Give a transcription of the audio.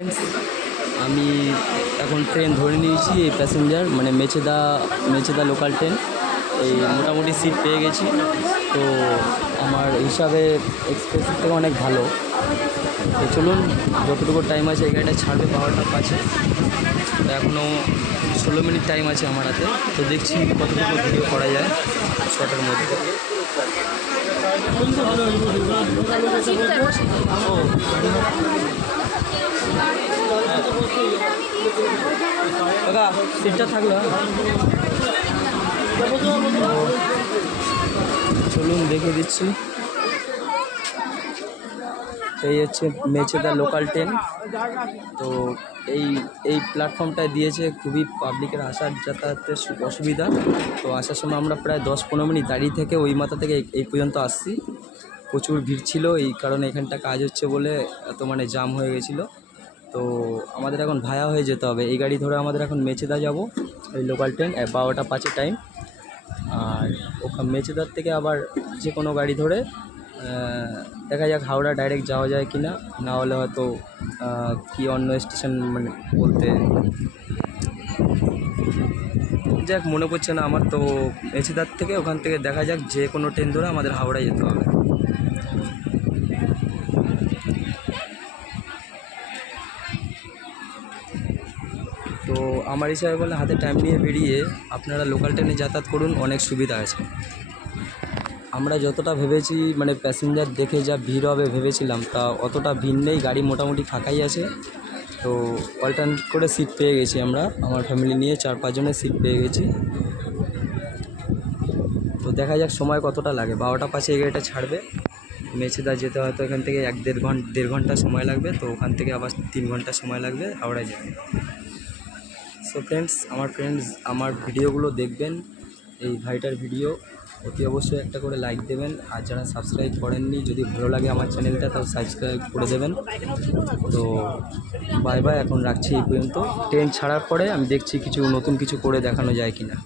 Friends, আমি এখন train ধরে নিয়েছি এই প্যাসেঞ্জার মানে মেচেদা লোকাল ট্রেন। এই মোটামুটি সিট পেয়ে গেছি। তো আমার হিসাবে এক্সপ্রেসের থেকে অনেক ভালো। তো চলুন, যতটুকু টাইম আছে এই গাড়িটা ছাড়বে 12টার কাছে। তো এখনও 16 মিনিট টাইম আছে আমার হাতে। তো দেখছি কতটুকু ভিডিও করা যায় শর্টের মধ্যে। দাদা সিটটা থাকলো। চলুন দেখে দিচ্ছি। এই হচ্ছে মেচেদা লোকাল ট্রেন। তো এই এই প্ল্যাটফর্মটায় দিয়েছে, খুবই পাবলিকের আসার যাতায়াতের অসুবিধা। তো আসার সময় আমরা প্রায় 10-15 মিনিট দাঁড়িয়ে থেকে ওই মাথা থেকে এই পর্যন্ত আসছি। প্রচুর ভিড় ছিল, এই কারণে এখানটা কাজ হচ্ছে বলে এত জাম হয়ে গেছিলো। তো আমাদের এখন ভায়া হয়ে যেতে হবে। এই গাড়ি ধরে আমাদের এখন মেচেদা যাব, এই লোকাল ট্রেন 12টা 5 টাইম। আর ওখানে মেচেদার থেকে আবার যে কোনো গাড়ি ধরে দেখা যাক হাওড়া ডাইরেক্ট যাওয়া যায় কি না। না হলে হয়তো কি অন্য স্টেশন বলতে যাক মনে পড়ছে না আমার। তো মেচেদার থেকে ওখান থেকে দেখা যাক যে কোনো ট্রেন ধরে আমাদের হাওড়ায় যেতে হবে। তো আমার হিসাবে বলে হাতে টাইম নিয়ে বেরিয়ে আপনারা লোকাল ট্রেনে যাতায়াত করুন, অনেক সুবিধা আছে। আমরা যতটা ভেবেছি প্যাসেঞ্জার দেখে যা ভিড় হবে ভেবেছিলাম, তা অতটা ভিড় নেই। গাড়ি মোটামুটি ফাঁকাই আছে। তো অল্টারনেট করে সিট পেয়ে গেছি আমরা, আমার ফ্যামিলি নিয়ে 4-5 জনের সিট পেয়ে গেছি। তো দেখা যাক সময় কতটা লাগে। 12টা 5 এই গাড়িটা ছাড়বে। মেচেদা যেতে হয়তো এখান থেকে 1-1.5 ঘন্টা সময় লাগবে। তো ওখান থেকে আবার 3 ঘন্টা সময় লাগবে হাওড়ায় যেতে। সো ফ্রেন্ডস, আমার ভিডিওগুলো দেখবেন। এই ভাইটার ভিডিও অতি অবশ্যই একটা করে লাইক দেবেন। আর যারা সাবস্ক্রাইব করেননি, যদি ভালো লাগে আমার চ্যানেলটা, তাও সাবস্ক্রাইব করে দেবেন। তো বাই বাই, এখন রাখছি এই পর্যন্ত। ট্রেন ছাড়ার পরে আমি দেখছি নতুন কিছু করে দেখানো যায় কি না।